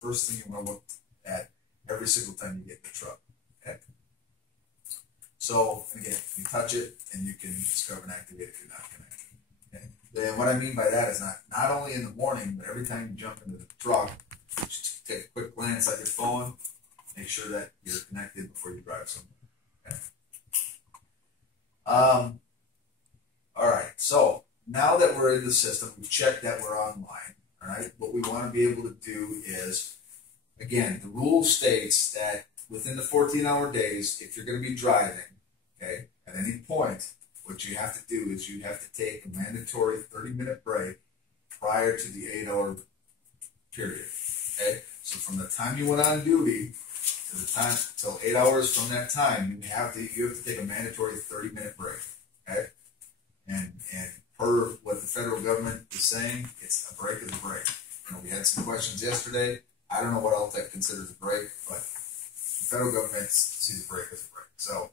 first thing you want to look at every single time you get in the truck. Okay. So again, you touch it and you can discover and activate if you're not connected. Okay. Then what I mean by that is not only in the morning, but every time you jump into the truck, just take a quick glance at your phone, make sure that you're connected before you drive somewhere. Okay. All right, so now that we're in the system, we've checked that we're online. All right, what we want to be able to do is, again, the rule states that within the 14-hour days, if you're going to be driving, okay, at any point, what you have to do is you have to take a mandatory 30-minute break prior to the 8-hour period. Okay, so from the time you went on duty to the time till 8 hours from that time, you have to take a mandatory 30-minute break. Okay, and per what the federal government is saying, it's a break is a break. You know, we had some questions yesterday. I don't know what LTEC considers a break, but the federal government sees a break as a break. So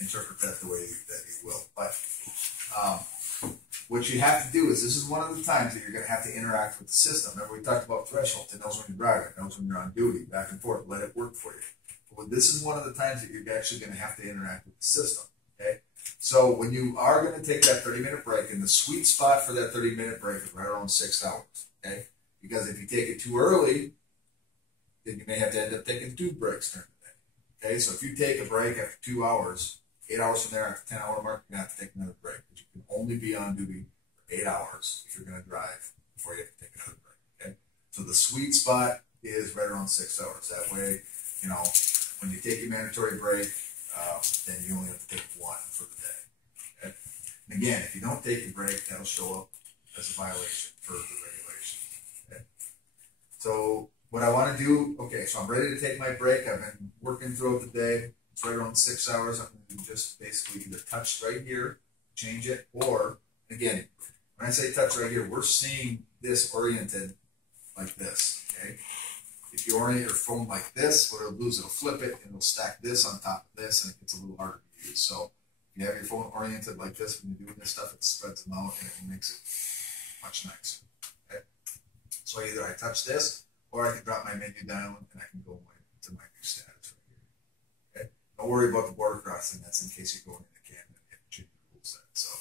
interpret that the way that you will. But what you have to do is, this is one of the times that you're going to have to interact with the system. Remember, we talked about thresholds. It knows when you're driving. It knows when you're on duty, back and forth. Let it work for you. But this is one of the times that you're actually going to have to interact with the system. Okay? So when you are going to take that 30-minute break, and the sweet spot for that 30-minute break is right around 6 hours. Okay? Because if you take it too early, then you may have to end up taking 2 breaks during the day. Okay? So if you take a break after 2 hours, 8 hours from there, at the 10-hour mark, you're going to have to take another break. But you can only be on duty for 8 hours if you're going to drive before you have to take another break. Okay? So the sweet spot is right around 6 hours. That way, you know, when you take your mandatory break, then you only have to take 1 for the day. Okay? And again, if you don't take a break, that'll show up as a violation for the regulation. Okay? So what I want to do, okay, so I'm ready to take my break. I've been working throughout the day. It's right around 6 hours. I'm going to just basically either touch right here, change it, or again, when I say touch right here, we're seeing this oriented like this. Okay. If you orient your phone like this, what it'll do is it'll flip it and it'll stack this on top of this, and it gets a little harder to use. So if you have your phone oriented like this when you're doing this stuff, it spreads them out and it makes it much nicer. Okay. So either I touch this, or I can drop my menu down and I can go to my new status right here. Okay. Don't worry about the border crossing. That's in case you're going into Canada and you have to change the rule set. So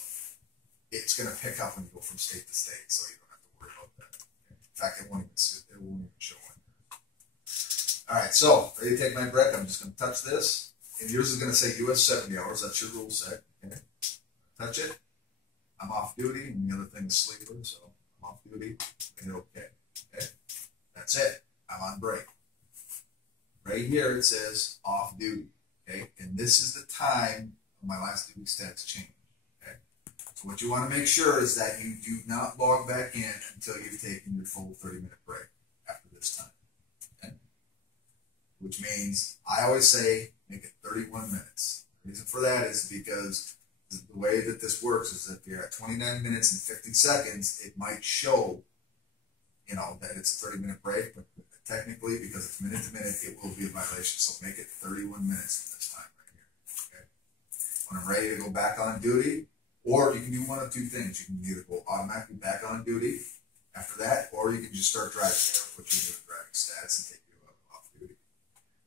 it's going to pick up when you go from state to state, so you don't have to worry about that. Okay. In fact, it won't even show in there. All right, so ready to take my break. I'm just going to touch this, and yours is going to say US 70 hours. That's your rule set. Okay. Touch it. I'm off duty, and the other thing is sleeper, so I'm off duty. I hit OK. Okay. That's it. I'm on break. Right here it says off duty. Okay, and this is the time of my last duty stats change. Okay, so what you want to make sure is that you do not log back in until you've taken your full 30-minute break after this time. Okay, which means I always say make it 31 minutes. The reason for that is because the way that this works is if you're at 29 minutes and 50 seconds, it might show, you know, that it's a 30-minute break, but technically, because it's minute to minute, it will be a violation. So make it 31 minutes from this time right here. Okay. When I'm ready to go back on duty, or you can do one of 2 things. You can either go automatically back on duty after that, or you can just start driving there, put you in the driving status and take you off duty.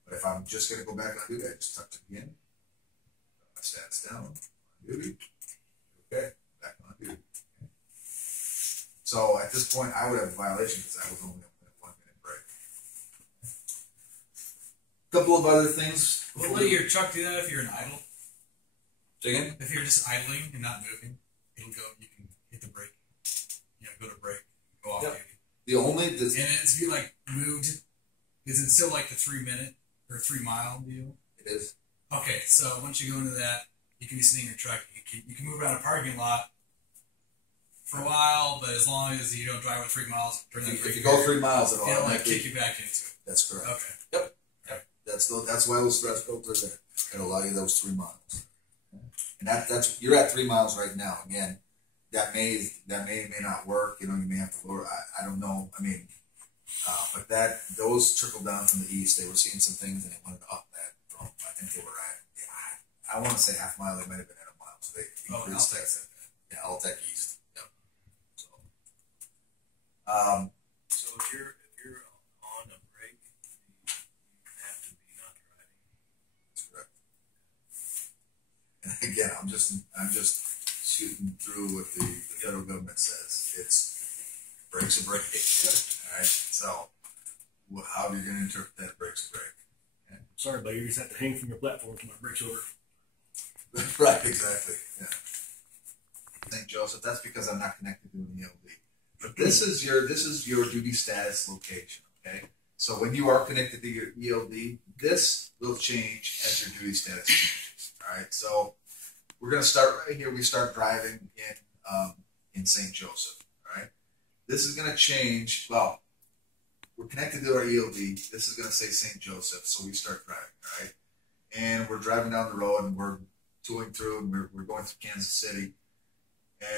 But if I'm just going to go back on duty, I just touch it again. Put my stats down. On duty. Okay. Back on duty. Okay. So at this point, I would have a violation because I was only a 1-minute break. A couple of other things. Will let your truck do that if you're in idle? Say again? If you're just idling and not moving, you can hit the brake. You know, go to brake, go off duty. The only and it's be like moved. Is it still like the 3-minute or 3-mile deal? It is. Okay, so once you go into that, you can be sitting in your truck. You can move around a parking lot for a while, but as long as you don't drive with 3 miles during that if you go 3 miles, it'll like kick you back into it. That's correct. Okay. Yep. That's why those stress filters are there. It'll allow you those 3 miles. And that's you're at 3 miles right now. Again, that may not work. You know, you may have to lower. I don't know. I mean, but those trickled down from the east. They were seeing some things and they wanted to up that from. I think they were at. I want to say half mile. They might have been at a mile. So they increased that. Yeah, Altec East. Yep. So if you're on I'm just shooting through what the federal government says. It's breaks a break. All right. So, how are you going to interpret that breaks a break? Okay. Sorry, buddy. You just have to hang from your platform till my break's over. Right. Exactly. Yeah. St. Joseph. That's because I'm not connected to an ELD. But this is your duty status location. Okay. So when you are connected to your ELD, this will change as your duty status changes. All right. So we're going to start right here. We start driving in St. Joseph. All right. This is going to change. Well, we're connected to our ELD. This is going to say St. Joseph. So we start driving. All right. And we're driving down the road and we're touring through and we're going through Kansas City.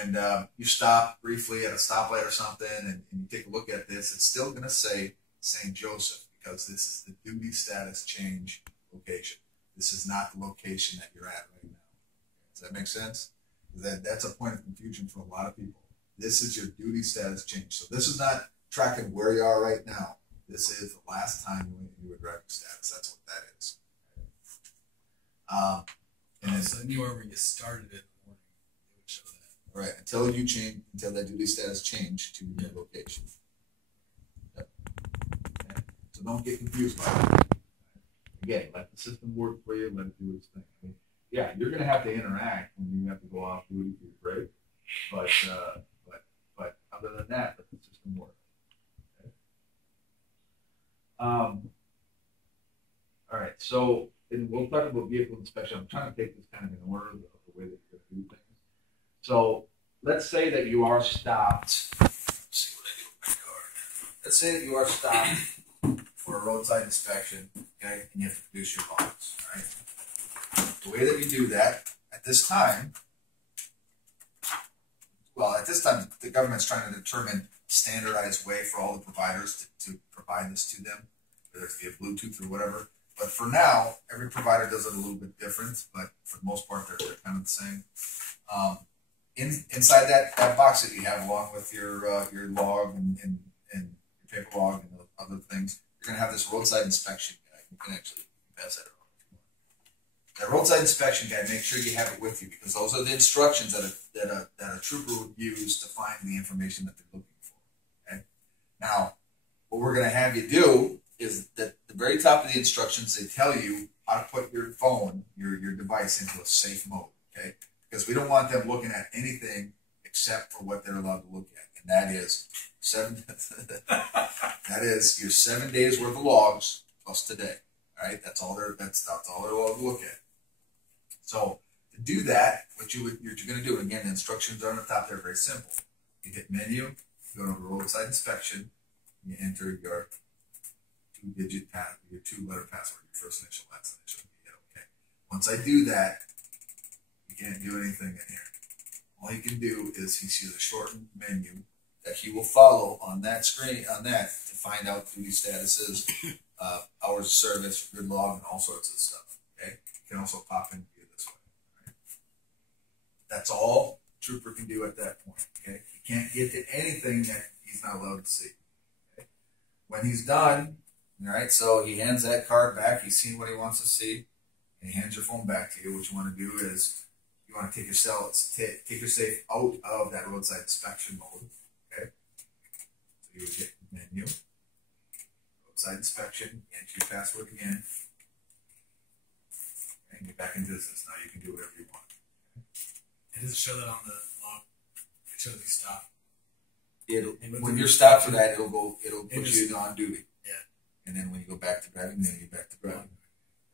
And you stop briefly at a stoplight or something and you take a look at this. It's still going to say St. Joseph because this is the duty status change location. This is not the location that you're at right now. Does that make sense? That's a point of confusion for a lot of people. This is your duty status change. So this is not tracking where you are right now. This is the last time you were driving status. That's what that is. And so anywhere where you started it in the morning, it would show that. Right, until that duty status change to your location. Yep. Okay. So don't get confused by it. Again, let the system work for you, let it do its thing. I mean, yeah, you're going to have to interact when you have to go off duty for your break, but other than that, let the system work. Okay. All right, so we'll talk about vehicle inspection. I'm trying to take this kind of in order of the way that you're going to do things. So let's say that you are stopped. Let's see what I do with my card. Let's say that you are stopped for a roadside inspection, okay, and you have to produce your logs, right? The way that you do that at this time, the government's trying to determine a standardized way for all the providers to provide this to them, whether it's via Bluetooth or whatever. But for now, every provider does it a little bit different, but for the most part, they're kind of the same. Inside that box that you have, along with your log and your paper log and other things, you're going to have this roadside inspection guide. You can actually pass that around if you want. That roadside inspection guide, make sure you have it with you because those are the instructions that a trooper would use to find the information that they're looking for. Okay. Now, what we're going to have you do is that at the very top of the instructions, they tell you how to put your phone, your device into a safe mode, okay? Because we don't want them looking at anything except for what they're allowed to look at, and that is your 7 days worth of logs plus today, all right? That's all they're allowed to look at. So to do that, what you're going to do, and again, the instructions are on the top. They're very simple. You hit menu, you go to roadside inspection, and you enter your two-digit password, your two-letter password, your first initial, last initial, you hit OK. Once I do that, you can't do anything in here. All you can do is he sees a shortened menu that he will follow on that screen, to find out duty statuses, hours of service, grid log, and all sorts of stuff. Okay, you can also pop in via this way. Right? That's all the trooper can do at that point. Okay, he can't get to anything that he's not allowed to see. Okay? When he's done. All right, so he hands that card back. He's seen what he wants to see, and he hands your phone back to you. What you want to do is you want to take your safe out of that roadside inspection mode. Okay, so you would hit menu, roadside inspection, enter your password again, and get back in business. Now you can do whatever you want. Okay? It doesn't show that on the log. It shows you stop. When you're stopped for that, it'll put you on duty. And then when you go back to driving, then you back to driving.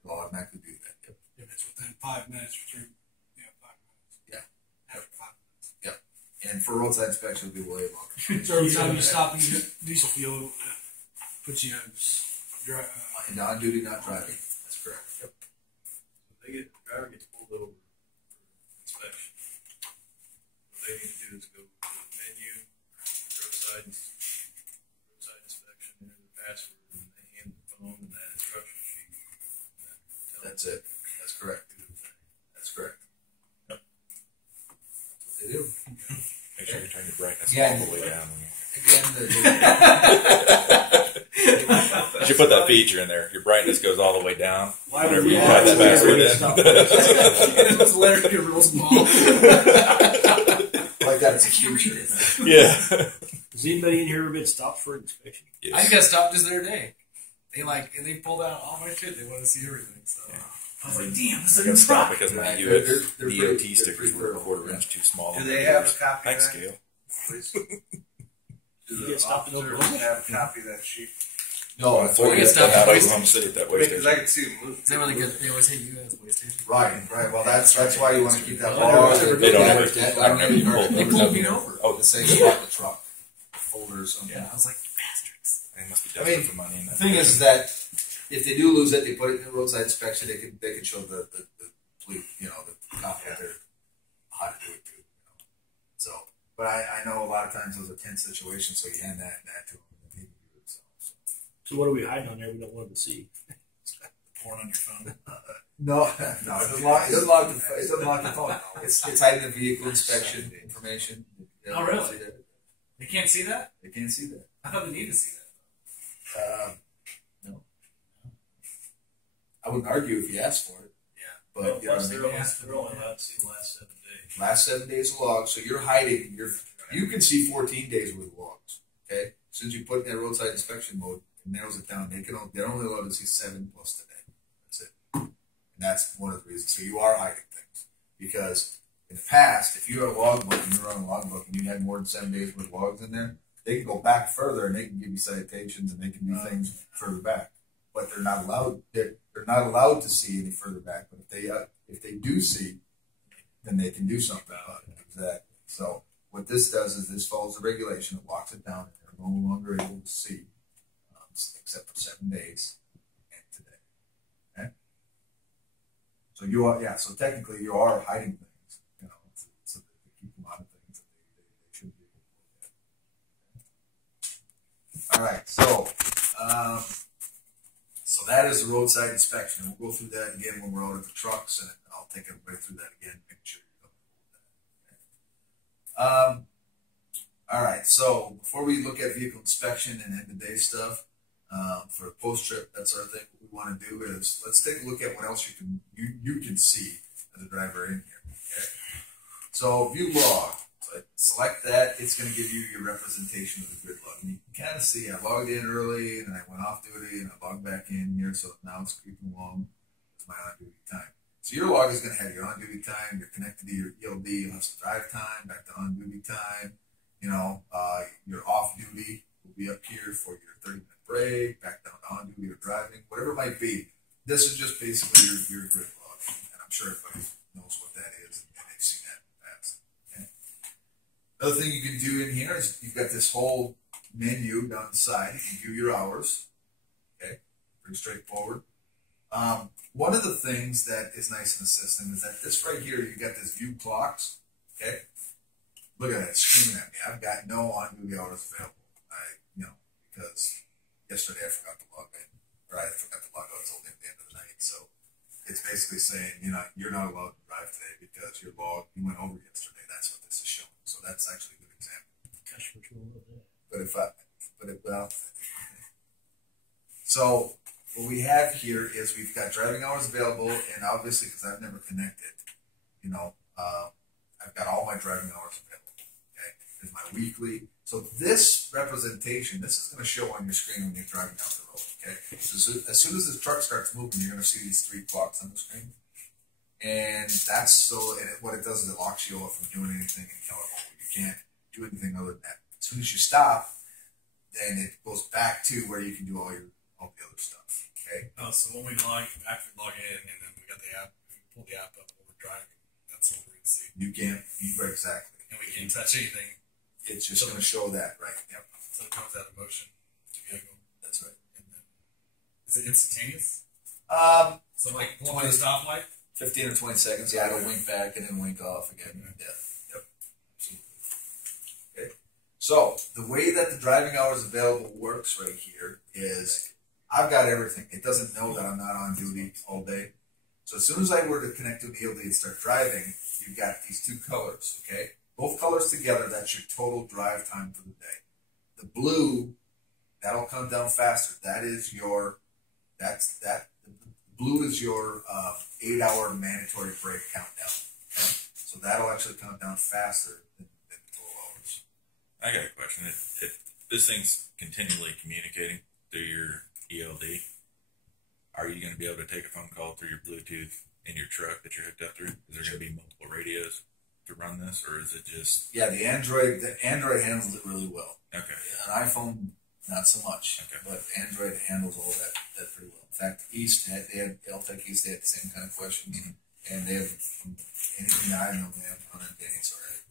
It'll automatically do that. Yep. If it's within 5 minutes, return. 5 minutes. Yeah. After 5 minutes. Yep. And for roadside inspection, it'll be way longer. So every time you stop in the diesel fuel, puts you on on duty, not driving. That's correct. Yep. The driver gets pulled over for inspection. What they need to do is go to the menu, roadside inspection, enter the password. On that instruction sheet. That's it. That's correct. That's correct. Yep. That's what they do. Make sure you turn your brightness Yeah. all the way down. Again, should put that feature in there. Your brightness goes all the way down. Why would Whenever we you have have that that password in. It's literally real small. Like that, it's a future. Yeah. Has anybody in here ever been stopped for inspection? I just got stopped just the other day. They pulled out all my shit. They wanted to see everything. So I was like, damn, this I got is stopped rock. because my They're DOT pretty stickers were a thorough. quarter-inch too small. Do they have a copy Thanks, of that? Gail. Please. Do You the get stopped in officers Oklahoma? have a copy of that sheet? No, That's what we we get got stopped out at of waste Oklahoma City at that way Because I station. can see them move. Is that really good? They always hate you guys at waste station. right. Well, that's why you want to keep that Oh, bar. They don't ever. I don't ever They pull. They pulled me over. Oh, the same spot in the truck, folder or something. Yeah, I was like, bastards. they must be I desperate mean, for money. The thing is that if they do lose it, they put it in the roadside inspection. They can show the copy of their how to do it too. So, but I know a lot of times those are tense situations, so you hand that to them and they can do it. So what are we hiding on there we don't want them to see? Porn on your phone. No, it doesn't lock the phone. It's hiding the vehicle inspection information. Oh, really? They can't see that? They can't see that. I thought they need to see that. No. I wouldn't argue if you asked for it. But Plus, you they're know, only allowed to see the last 7 days. last 7 days of logs, so you're hiding. You can see 14 days worth of logs. Okay, as soon as you put in that roadside inspection mode, it narrows it down. They're only allowed to see 7 plus today. That's it, and that's one of the reasons. So you are hiding things because in the past, if you had a log book and you were on a log book and you had more than 7 days worth of logs in there, they can go back further and they can give you citations and they can do things further back. But they're not allowed. They're not allowed to see any further back. But if they do see, then they can do something about it. Exactly. So what this does is this follows the regulation. It locks it down, and they're no longer able to see, except for 7 days and today. Okay. So you are, so technically you are hiding things, so that they keep them out of things that they shouldn't be able to look at. All right. So that is the roadside inspection. We'll go through that again when we're out at the trucks, and I'll take everybody through that again, make sure you're comfortable with that. Okay. All right. So before we look at vehicle inspection and end-of-day stuff, for post-trip, that sort of thing, what we want to do is let's take a look at what else you can see as a driver in here. Okay. So view log. So select that. It's going to give you your representation of the grid log. And you can kind of see I logged in early and then I went off duty and I logged back in here. So now it's creeping along with my on-duty time. So your log is going to have your on-duty time. You're connected to your ELD. You'll have some drive time, back to on-duty time. Your off-duty will be up here for your 30-minute break, back down to on-duty or driving, whatever it might be. This is just basically your grid log. And I'm sure everybody knows what that is and they've seen that in the past. Okay. Another thing you can do in here is you've got this whole menu down the side. You can view your hours. Okay, pretty straightforward. One of the things that is nice in the system is that this right here, you got this view clocks. Okay, look at that, screaming at me. I've got no on-duty hours available. Because yesterday I forgot to log in, or I forgot to log out until the end of the night. So it's basically saying you're not allowed to drive today because you went over yesterday. That's what this is showing. So that's actually a good example. So what we have here is we've got driving hours available, and obviously because I've never connected, I've got all my driving hours available. Okay, there's my weekly. So this representation, this is going to show on your screen when you're driving down the road. Okay, so as soon as the truck starts moving, you're going to see these 3 clocks on the screen, and what it does is it locks you off from doing anything in Keller. You can't do anything other than that. As soon as you stop, then it goes back to where you can do all the other stuff. Okay. Oh, so when we log in and then we got the app, we pull the app up and we're driving. That's what we're going to see. You can't. Exactly. And we can't touch anything. It's just going to show that, right? Yep. So it comes out of motion to vehicle. That's right. And then, is it instantaneous? So like pulling 20 the stoplight? 15 or 20 seconds. Yeah, it'll wink back and then wink off again. Yeah. Yep. Absolutely. Okay. So the way that the driving hours available works right here is I've got everything. It doesn't know that I'm not on duty all day. So as soon as I were to connect to the ELD and start driving, you've got these 2 colors, okay? Both colors together, that's your total drive time for the day. The blue that'll come down faster. That is your, that blue is your 8-hour mandatory break countdown. Okay? So that'll actually come down faster than 12 hours. I got a question. If this thing's continually communicating through your ELD, are you going to be able to take a phone call through your Bluetooth in your truck that you're hooked up through? Is there going to be multiple radios to run this, or is it just? Yeah, the Android handles it really well. Okay. An iPhone, not so much. Okay. But Android handles all that pretty well. In fact, East they had LTech East, they had the same kind of questions, and they have, from anything I know, they haven't run into any sort of